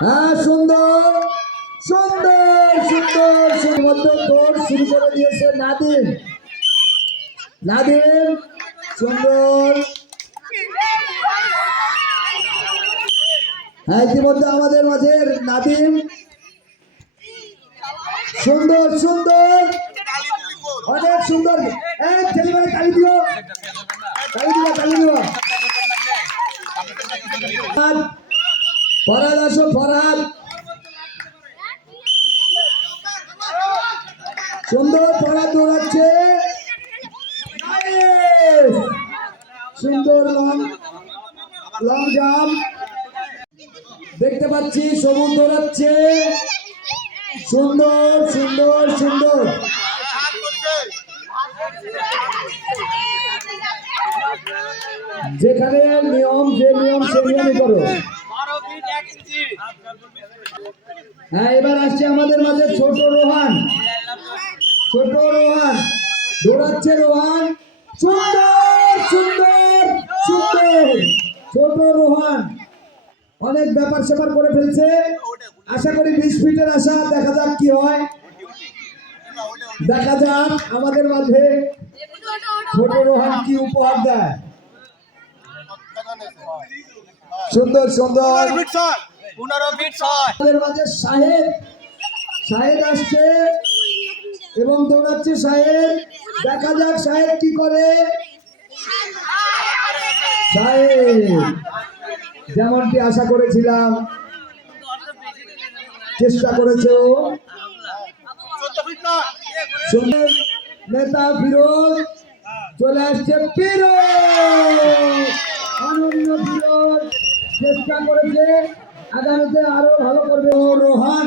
হ্যাঁ, সুন্দর সুন্দর সুন্দর সুন্দর দৌড় শুরু করে দিয়েছে নাদিম। নাদিম সুন্দর। হ্যাঁ, ইতিমধ্যে আমাদের মাঝে নাদিম সুন্দর সুন্দর অনেক সুন্দর। তালি দিও, তালি দিও, তালি দিও। ফরহাদ আসো, ফরহাদ সুন্দর। ফরহাদ দৌড়াচ্ছে, সুন্দর লং জাম্প দেখতে পাচ্ছি। সবুজ দৌড়াচ্ছে, সুন্দর সুন্দর সুন্দর। যেখানে নিয়ম, যে নিয়ম সে নিয়মই করো। হ্যাঁ, এবার আসছে আমাদের মাঝে ছোট রোহান। ছোট রোহান দৌড়াচ্ছে, রোহান সুন্দর সুন্দর সুন্দর। ছোট রোহান অনেক ব্যাপার স্যাপার করে ফেলছে। আশা করি 20 ফিটের আশা, দেখা যাক কি হয়, দেখা যাক আমাদের মাঝে ছোট রোহান কি উপহার দেয়। সুন্দর সুন্দর। আমাদের মাঝে শাহেদ, শাহেদ আসছে এবং দৌড়াচ্ছে শাহেদ। দেখা যাক শাহেদ কি করে। শাহেদ যেমনটি আশা করেছিলাম চেষ্টা করেছে ও। সুন্দর নেতা ফিরোজ চলে আসছে। ফিরোজ, অনন্য ফিরোজ চেষ্টা করেছে, আগামীতে আরো ভালো করবে। ও রোহান,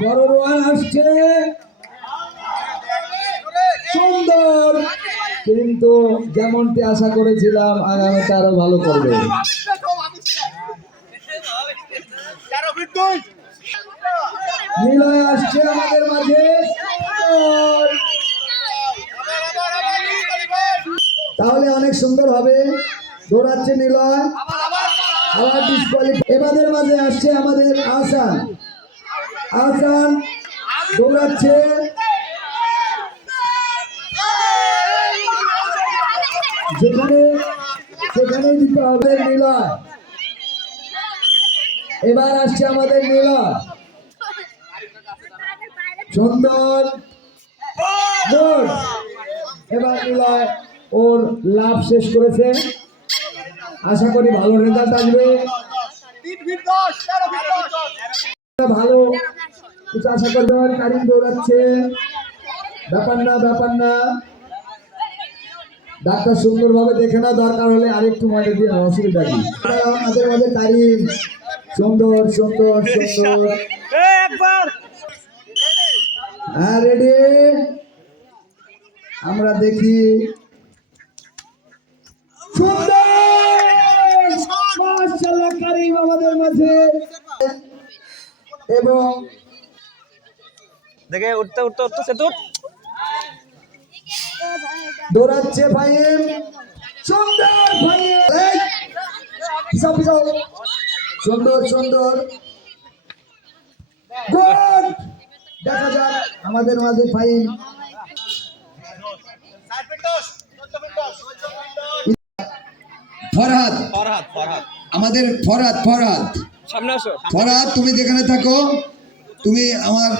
বড় রোহান আসছে, সুন্দর, কিন্তু যেমনটি আশা করেছিলাম আগামীতে আরো ভালো করবে। নিলয় আসছে আমাদের মাঝে, তাহলে অনেক সুন্দর হবে। দৌড়াচ্ছে নিলয়, আবার ডিসকোয়ালিফাই। এবারের মাঝে আসছে আমাদের আহসান। আহসান দৌড়াচ্ছে, যেখানে সেখানে দিতে হবে নিলয়। এবার আসছে আমাদের নিলয়, সুন্দর। এবার নিলয় ওর লাভ শেষ করেছে, আশা করি ভালো রেজাল্ট আসবে, ভালো কিছু আশা করতে হবে। কারিম দৌড়াচ্ছে, ব্যাপার না ব্যাপার না, ডাক্তার সুন্দর ভাবে দেখে না, দরকার হলে আরেকটু মাঠে দিয়ে অসুবিধা কি। আমাদের মধ্যে কারিম সুন্দর সুন্দর সুন্দর। হ্যাঁ, রেডি, আমরা দেখি। মাশাআল্লাহ, কারিম আমাদের মাঝে। এবং দেখে উঠতে উঠতে উঠতে সে তোর দৌড়াচ্ছে ফাহিম, সুন্দর ফাহিম, সুন্দর সুন্দর গোল। দেখা যাক আমাদের মাঝে ফাহিম। ফরহাদ, আমাদের ফরহাদ, ফরহাদ সামনে আসো। ফরহাদ তুমি যেখানে থাকো, তুমি আমার।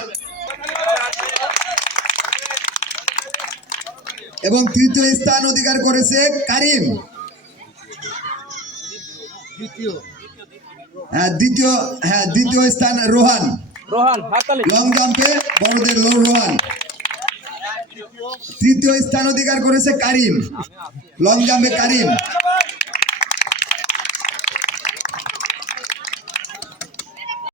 এবং তৃতীয় স্থান অধিকার করেছে কারিম। দ্বিতীয় স্থান রোহান। লং জাম্পে বড়দের রোহান। তৃতীয় স্থান অধিকার করেছে কারিম, লং জাম্পে কারিম।